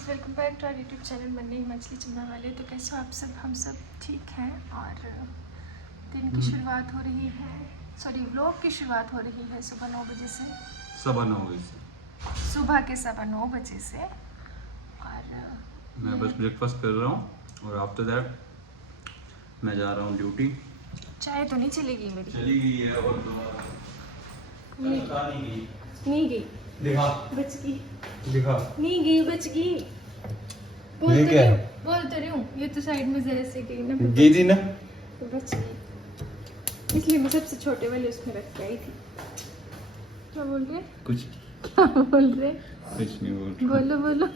Guys, welcome back to our YouTube channel मन्ने मछली चुनने वाले। तो कैसे हो आप सब? हम सब ठीक हैं और दिन की शुरुआत हो रही है, सॉरी व्लॉग की शुरुआत हो रही है सुबह 9 बजे से। सुबह के 9:15 बजे से। और मैं बस ब्रेकफास्ट कर रहा हूँ और आफ्टर दैट मैं जा रहा हूँ ड्यूटी। चाय तो नहीं चलेगी मेरी? चली गई है और नहीं गई, दिखा बच गई, दिखा नहीं गई, बच गई। बोल तो रही हूँ, ये तो साइड में जरा से गई ना, गई थी ना, तो बच गई। इसलिए मैं सबसे छोटे वाले उसमें रख के आई थी। क्या बोल रहे? कुछ क्या बोल रहे? कुछ नहीं बोल रहा। बोलो बोलो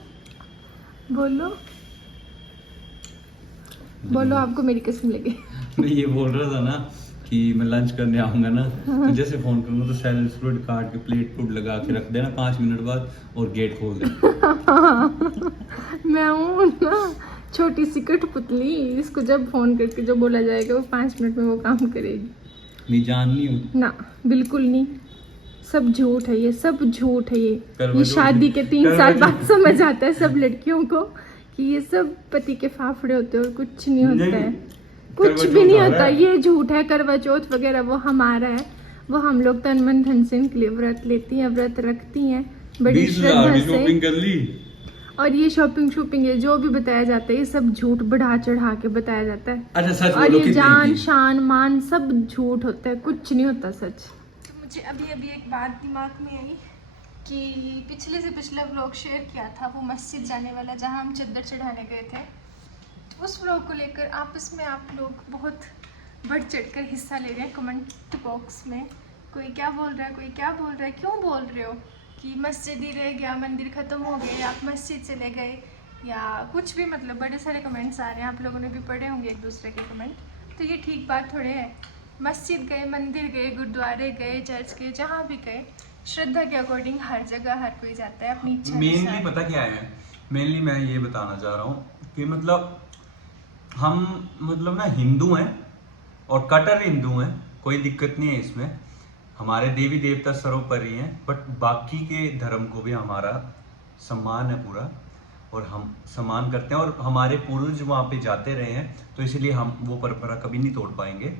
बोलो बोलो, आपको मेरी कसम लगे। मैं ये बोल रहा था ना कि मैं लंच करने आऊंगा ना, तो जैसे फोन करूंगा तो साइलेंस फ्रूट काट के प्लेट लगा के रख देना 5 मिनट बाद और गेट खोल दे। मैं हूँ ना छोटी सी कठपुतली, इसको जब फोन करके जो बोला जाएगा वो 5 मिनट में वो काम करेगी। नहीं जाननी हूँ ना, बिल्कुल नहीं, सब झूठ है, ये सब झूठ है। ये करवा शादी के 3 साल करवा बाद समझ आता है सब लड़कियों को कि ये सब पति के फाफड़े होते हैं और कुछ नहीं होता है, कुछ भी नहीं होता। ये झूठ है। करवा चौथ वगैरह वो हमारा है, वो हम लोग तन मन धन से इनके लिए व्रत लेती हैं, व्रत रखती हैं बड़ी श्रद्धा से। कर ली। और ये शॉपिंग ये जो भी बताया जाता है ये सब झूठ बढ़ा चढ़ा के बताया जाता है। अच्छा सच और बोलो, ये जान शान मान सब झूठ होता है, कुछ नहीं होता सच। तो मुझे अभी एक बात दिमाग में आई कि पिछले से पिछला व्लॉग शेयर किया था, वो मस्जिद जाने वाला जहाँ हम चद्दर चढ़ाने गए थे। तो उस व्लॉग को लेकर आपस में आप लोग बहुत बढ़ चढ़कर हिस्सा ले रहे हैं कमेंट बॉक्स में। कोई क्या बोल रहा है, कोई क्या बोल रहा है, क्यों बोल रहे हो कि मस्जिद ही रह गया, मंदिर ख़त्म हो गए, आप मस्जिद चले गए या कुछ भी। मतलब बड़े सारे कमेंट्स आ रहे हैं, आप लोगों ने भी पढ़े होंगे एक दूसरे के कमेंट। तो ये ठीक बात थोड़े है। मस्जिद गए, मंदिर गए, गुरुद्वारे गए, चर्च गए, जहाँ भी गए, श्रद्धा के अकॉर्डिंग हर जगह हर कोई जाता है अपनी इच्छा। मेनली पता क्या है, मेनली मैं ये बताना चाह रहा हूँ कि मतलब हम मतलब ना हिंदू हैं और कट्टर हिंदू हैं, कोई दिक्कत नहीं है इसमें। हमारे देवी देवता सर्वोपरि हैं, बट बाकी के धर्म को भी हमारा सम्मान है पूरा, और हम सम्मान करते हैं और हमारे पूर्वज वहाँ पे जाते रहे हैं, तो इसलिए हम वो परंपरा कभी नहीं तोड़ पाएंगे,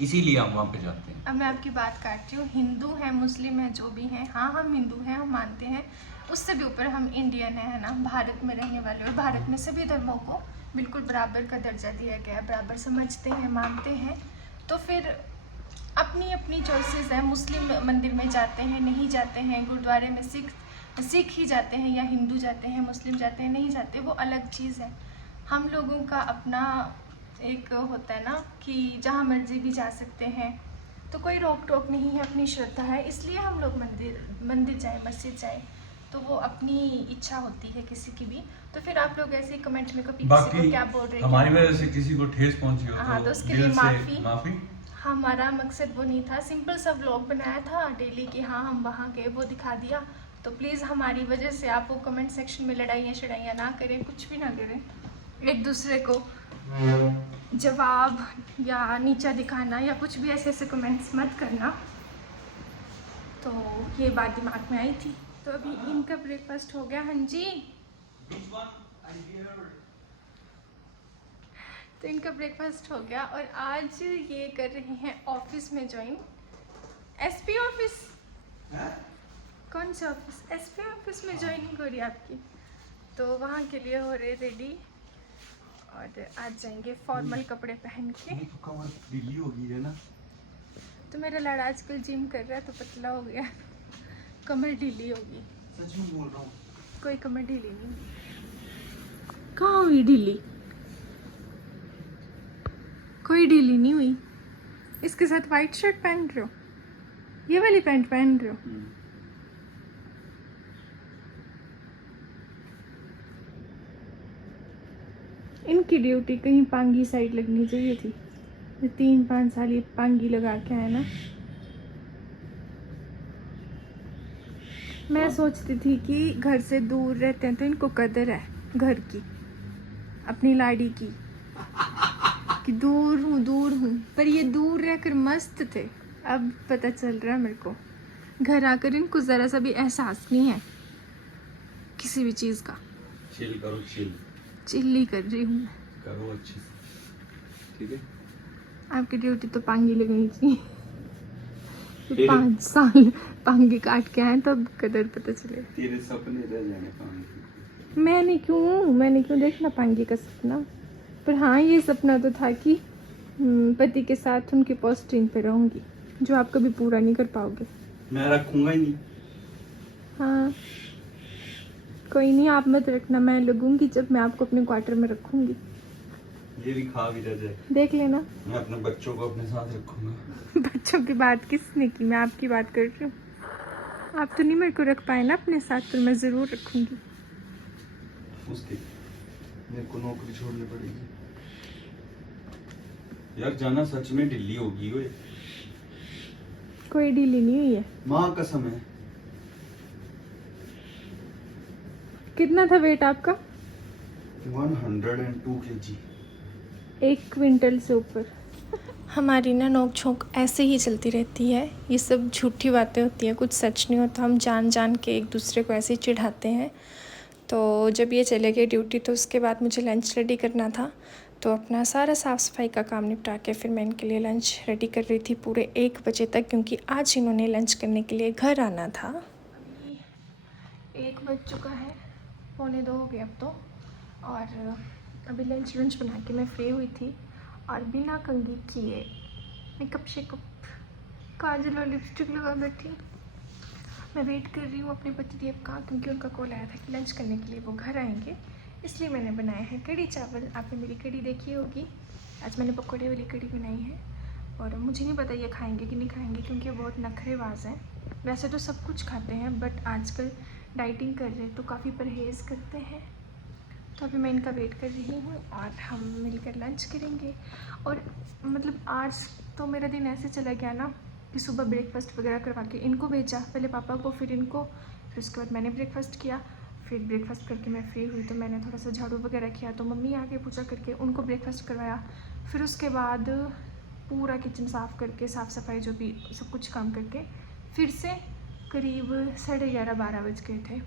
इसीलिए हम वहाँ पे जाते हैं। अब मैं आपकी बात काटती हूँ। हिंदू हैं, मुस्लिम हैं, जो भी हैं, हाँ हम हिंदू हैं, हम मानते हैं। उससे भी ऊपर हम इंडियन है ना, भारत में रहने वाले, और भारत में सभी धर्मों को बिल्कुल बराबर का दर्जा दिया गया है, बराबर समझते हैं, मानते हैं। तो फिर अपनी अपनी चॉइसेस हैं। मुस्लिम मंदिर में जाते हैं, नहीं जाते हैं, गुरुद्वारे में सिख ही जाते हैं या हिंदू जाते हैं, मुस्लिम जाते हैं, नहीं जाते, वो अलग चीज़ है। हम लोगों का अपना एक होता है ना कि जहाँ मर्जी भी जा सकते हैं, तो कोई रोक टोक नहीं है, अपनी श्रद्धा है, इसलिए हम लोग मंदिर जाए, मस्जिद जाए, तो वो अपनी इच्छा होती है किसी की भी। तो फिर आप लोग ऐसे ही कमेंट में कभी किसी को क्या बोल रहे हैं, हमारी वजह से किसी को ठेस पहुंची हो हाँ, तो उसके लिए माफ़ी। हमारा मकसद वो नहीं था, सिंपल सा व्लॉग बनाया था डेली कि हाँ हम वहाँ गए, वो दिखा दिया। तो प्लीज़ हमारी वजह से आप वो कमेंट सेक्शन में लड़ाइयाँ शड़ाइयाँ ना करें, कुछ भी ना करें, एक दूसरे को जवाब या नीचा दिखाना या कुछ भी ऐसे कमेंट्स मत करना। तो ये बात दिमाग में आई थी। तो अभी इनका ब्रेकफास्ट हो गया। हाँ जी, तो इनका ब्रेकफास्ट हो गया और आज ये कर रहे हैं ऑफिस में ज्वाइन। एसपी ऑफिस, कौन सा ऑफिस? एसपी ऑफिस में ज्वाइनिंग हो रही है आपकी। तो वहाँ के लिए हो रहे रेडी और आज जाएंगे फॉर्मल कपड़े पहन के। ढीली हो गई है ना, तो मेरा लड़ा आजकल जिम कर रहा है तो पतला हो गया, कमर ढीली होगी। सच में बोल रहा हूँ, कोई कमर ढीली नहीं। कहाँ हुई ढीली? कोई ढीली नहीं हुई। इसके साथ वाइट शर्ट पहन रहे हो, ये वाली पैंट पहन रहे हो। इनकी ड्यूटी कहीं पांगी साइड लगनी चाहिए थी। 3-5 साल ये पांगी लगा के आए ना। मैं सोचती थी कि घर से दूर रहते हैं तो इनको कदर है घर की, अपनी लाड़ी की, कि दूर हूँ, पर ये दूर रहकर मस्त थे। अब पता चल रहा है मेरे को, घर आकर इनको ज़रा सा भी एहसास नहीं है किसी भी चीज़ का। चिल करो, चिल चिल्ली कर रही हूँ। करो अच्छे से, ठीक है। आपकी ड्यूटी तो पांगी लगनी चाहिए। फिर 5 साल पांगी काट के आए तब कदर पता चले। तेरे सपने रह जाने पाएंगे। मैंने क्यों देखना पांगी का सपना। पर हाँ, ये सपना तो था कि पति के साथ उनकी पोस्टिंग पे रहूंगी, जो आप कभी पूरा नहीं कर पाओगे। मैं रखूंगा ही नहीं। हाँ, कोई नहीं, आप मत रखना, मैं लगूंगी जब मैं आपको अपने क्वार्टर में रखूंगी। ये भी खा भी रह जाए, देख लेना। मैं अपने बच्चों को अपने साथ रखूंगा। बच्चों की बात किसने की? मैं आपकी बात कर रही हूँ। आप तो नहीं मेरे को रख पाए ना अपने साथ, पर मैं ज़रूर रखूंगी। उसके मेरे को नौकरी छोड़नी पड़ेगी यार, जाना सच में ढिल्ली होगी। ओए कोई डीली नहीं हुई है। माँ कसम है। कितना था वेट आपका? 102 kg। 1 क्विंटल से ऊपर। हमारी ना नोक झोंक ऐसे ही चलती रहती है। ये सब झूठी बातें होती हैं, कुछ सच नहीं होता। हम जान के एक दूसरे को ऐसे ही चिढ़ाते हैं। तो जब ये चले गए ड्यूटी, तो उसके बाद मुझे लंच रेडी करना था। तो अपना सारा साफ़ सफाई का काम निपटा के फिर मैं इनके लिए लंच रेडी कर रही थी पूरे 1 बजे तक, क्योंकि आज इन्होंने लंच करने के लिए घर आना था। अभी 1 बज चुका है, 1:45 हो गए अब तो। और अभी लंच बना के मैं फ्री हुई थी, और बिना कंघी किए मेकअप शेकअप, काजल और लिपस्टिक लगा बैठी। मैं वेट कर रही हूँ अपने पतिदेव का, क्योंकि उनका कॉल आया था कि लंच करने के लिए वो घर आएंगे। इसलिए मैंने बनाया है कढ़ी चावल। आपने मेरी कढ़ी देखी होगी। आज मैंने पकौड़े वाली कढ़ी बनाई है, और मुझे नहीं पता ये खाएंगे कि नहीं खाएंगे, क्योंकि ये बहुत नखरेबाज हैं। वैसे तो सब कुछ खाते हैं, बट आजकल डाइटिंग कर रहे हैं तो काफ़ी परहेज़ करते हैं। तो अभी मैं इनका वेट कर रही हूँ, और हम मिलकर लंच करेंगे। और मतलब आज तो मेरा दिन ऐसे चला गया ना कि सुबह ब्रेकफास्ट वगैरह करवा के इनको भेजा, पहले पापा को, फिर इनको, फिर उसके बाद मैंने ब्रेकफास्ट किया। फिर ब्रेकफास्ट करके मैं फ्री हुई तो मैंने थोड़ा सा झाड़ू वगैरह किया, तो मम्मी आके पूजा करके उनको ब्रेकफास्ट करवाया। फिर उसके बाद पूरा किचन साफ़ करके, साफ़ सफाई जो भी सब कुछ काम करके, फिर से करीब 11:30-12 बज गए थे।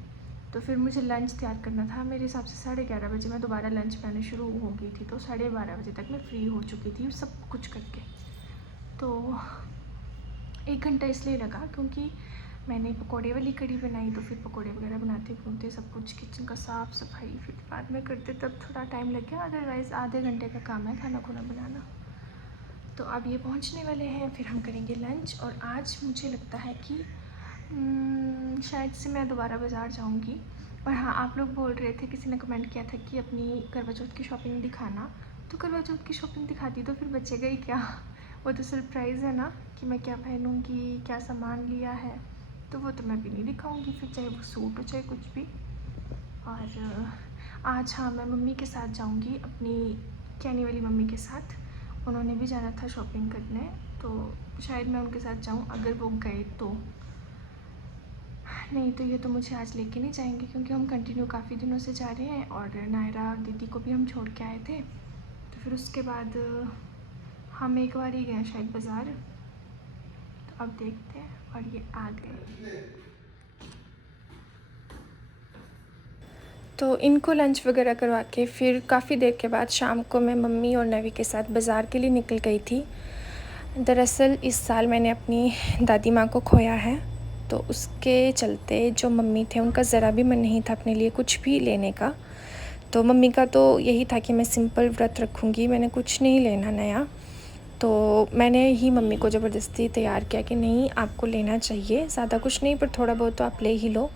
तो फिर मुझे लंच तैयार करना था। मेरे हिसाब से 11:30 बजे मैं दोबारा लंच बनाने शुरू हो गई थी, तो 12:30 बजे तक मैं फ्री हो चुकी थी सब कुछ करके। तो 1 घंटा इसलिए लगा क्योंकि मैंने पकोड़े वाली कढ़ी बनाई, तो फिर पकोड़े वगैरह बनाते घूमते सब कुछ किचन का साफ़ सफाई फिर बाद में करते, तब थोड़ा टाइम लग गया। अदरवाइज़ आधे घंटे का काम है खाना खुना बनाना। तो अब ये पहुंचने वाले हैं, फिर हम करेंगे लंच। और आज मुझे लगता है कि शायद से मैं दोबारा बाज़ार जाऊंगी। और हाँ, आप लोग बोल रहे थे, किसी ने कमेंट किया था कि अपनी करवा चौथ की शॉपिंग दिखाना। तो करवा चौथ की शॉपिंग दिखाती तो फिर बचेगा ही क्या। वो तो सरप्राइज़ है ना कि मैं क्या पहनूंगी, क्या सामान लिया है, तो वो तो मैं भी नहीं दिखाऊंगी फिर, चाहे वो सूट हो चाहे कुछ भी। और आज हाँ, मैं मम्मी के साथ जाऊंगी, अपनी कैनी वाली मम्मी के साथ। उन्होंने भी जाना था शॉपिंग करने, तो शायद मैं उनके साथ जाऊं, अगर वो गए तो। नहीं तो ये तो मुझे आज लेके नहीं जाएंगे, क्योंकि हम कंटिन्यू काफ़ी दिनों से जा रहे हैं। और नायरा और दीदी को भी हम छोड़ के आए थे, तो फिर उसके बाद हम एक बार ही गए शायद बाज़ार। तो अब देखते हैं। और ये आ गए। तो इनको लंच वगैरह करवा के फिर काफ़ी देर के बाद शाम को मैं मम्मी और नवी के साथ बाज़ार के लिए निकल गई थी। दरअसल इस साल मैंने अपनी दादी माँ को खोया है, तो उसके चलते जो मम्मी थे उनका ज़रा भी मन नहीं था अपने लिए कुछ भी लेने का। तो मम्मी का तो यही था कि मैं सिंपल व्रत रखूँगी, मैंने कुछ नहीं लेना नया। तो मैंने ही मम्मी को ज़बरदस्ती तैयार किया कि नहीं, आपको लेना चाहिए, ज़्यादा कुछ नहीं पर थोड़ा बहुत तो आप ले ही लो।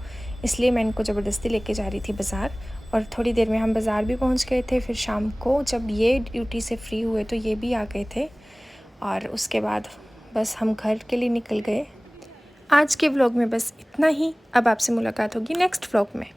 इसलिए मैं इनको ज़बरदस्ती लेके जा रही थी बाज़ार। और थोड़ी देर में हम बाज़ार भी पहुंच गए थे। फिर शाम को जब ये ड्यूटी से फ्री हुए तो ये भी आ गए थे, और उसके बाद बस हम घर के लिए निकल गए। आज के व्लॉग में बस इतना ही। अब आपसे मुलाकात होगी नेक्स्ट व्लॉग में।